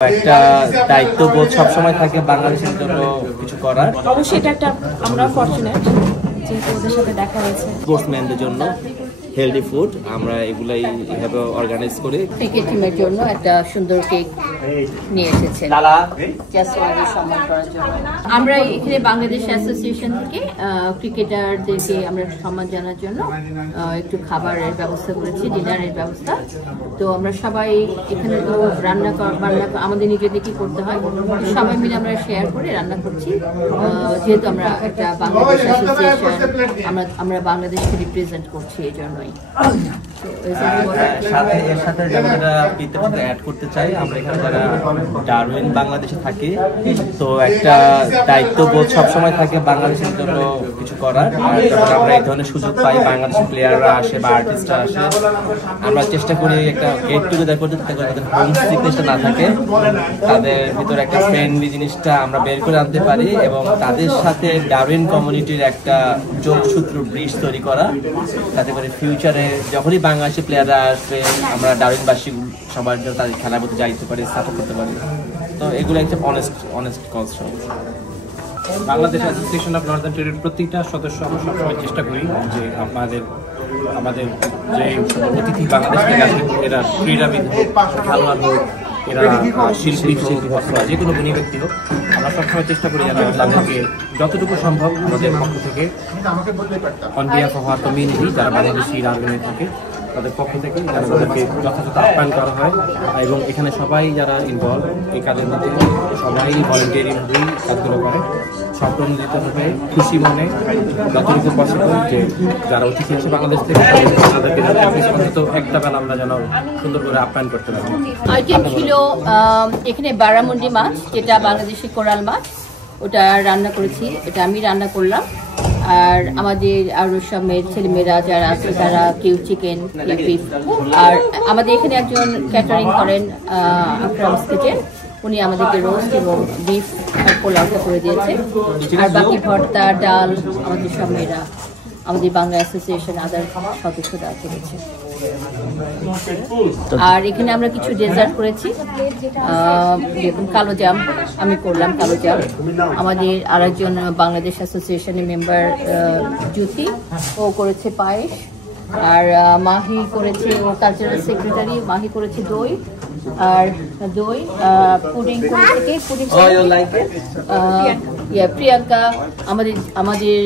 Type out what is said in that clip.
একটা দায়িত্ববোধ সবসময় থাকে বাংলাদেশের জন্য কিছু করার। অবশ্যই এটা একটা আমরা ফরচুনেট যেহেতু ওদের সাথে দেখা হয়েছে। স্পোর্টসম্যানদের জন্য হেলদি ফুড আমরা এগুলাই এভাবে অর্গানাইজ করি। ক্রিকেট টিমের জন্য একটা সুন্দর কেক নিয়ে এসেছেন জাস্ট ওদের সম্মান করার জন্য। আমরা এখানে বাংলাদেশ অ্যাসোসিয়েশন থেকে ক্রিকেটারদেরকে আমরা সম্মান জানার জন্য একটু খাবারের ব্যবস্থা করেছি, ডিনারের ব্যবস্থা। তো আমরা সবাই এখানে তো রান্না আমাদের নিজেদেরকে করতে হয়, সবাই মিলে আমরা শেয়ার করে রান্না করছি। যেহেতু আমরা একটা বাংলাদেশ অ্যাসোসিয়েশন, আমরা বাংলাদেশকে রিপ্রেজেন্ট করছি এই জন্যই। এর সাথে যারা পিতে অ্যাড করতে চাই, আমরা এখানে যারা ডারউইন বাংলাদেশে থাকি, তো একটা দায়িত্ববোধ সবসময় থাকে বাংলাদেশের জন্য কিছু করার। যখন আমরা এই ধরনের সুযোগ পাই, বাংলাদেশের প্লেয়াররা আসে বা আর্টিস্টরা আসে, আমরা চেষ্টা করি একটা গেট টুগেদার করতে, তাদের হোম সিকনেসটা না থাকে, তাদের ভিতরে একটা ফ্রেন্ডলি জিনিসটা আমরা বের করে আনতে পারি এবং তাদের সাথে ডারউইন কমিউনিটির একটা যোগসূত্র ব্রিজ তৈরি করা, যাতে করে ফিউচারে যখনই বাংলাদেশি প্লেয়াররা আসবে আমরা ডারউইনবাসী সবার জন্য তাদের খেলার প্রতি যাইতে পারি, সাপোর্ট করতে পারি। তো এগুলো একটা honest cause. Bangladesh association of northern territory প্রতিটা সদস্য আমরা সবসময় চেষ্টা করি যে আমাদের যে অতিথি বাংলাদেশ থেকে আসেন, এরা ক্রীড়াবিদ হোক, খেলোয়াড় হোক, এরা শিল্পী হোক, অথবা যে কোনো গুণী ব্যক্তি হোক, আমরা সবসময় চেষ্টা করি যেন তাদেরকে যতটুকু সম্ভব আমাদের পক্ষ থেকে on behalf of our community যারা বাংলাদেশি রাজনীতি থাকে তাদের পক্ষ থেকে যেন তাদেরকে যথাযথ আপ্যায়ন করা হয়। এবং এখানে সবাই যারা ইনভলভ এই কাজের মধ্যে সবাই ভলেন্টিয়ারিভাবেই কাজগুলো করে, সম্পূর্ণভাবে খুশি মনে যতটুকু পসিবল যে যারা অতিথি আছে বাংলাদেশ থেকে তাদেরকে অন্তত একটা বেলা আমরা যেন সুন্দর করে আপ্যায়ন করতে পারি। আইটেম ছিল এখানে বারামুন্ডি মাছ, যেটা বাংলাদেশি কোরাল মাছ, ওটা রান্না করেছি, এটা আমি রান্না করলাম। আর আমাদের আরো সব ছেলেমেয়েরা যারা আছে তারা কিউ চিকেন, বিফ। আর আমাদের এখানে একজন ক্যাটারিং করেন আক্রামস কিচেন, উনি আমাদেরকে রোস্ট এবং বিফ আর পোলাওটা করে দিয়েছে। আর বাকি ভর্তা, ডাল আমাদের সব মেয়েরা, আমাদের বাংলা অ্যাসোসিয়েশন আদার সদস্যরা করেছে। আর এখানে আমরা কিছু ডেজার্ট করেছি, যেরকম কালো জাম আমি করলাম, কালো জাম। আমাদের আরেকজন বাংলাদেশ অ্যাসোসিয়েশনের মেম্বার জ্যোতি, ও করেছে পায়েস। আর মাহি করেছে, ও কালচারাল সেক্রেটারি, মাহি করেছে দই। আর দই পুডিং করেছে, পুডিং প্রিয়াঙ্কা আমাদের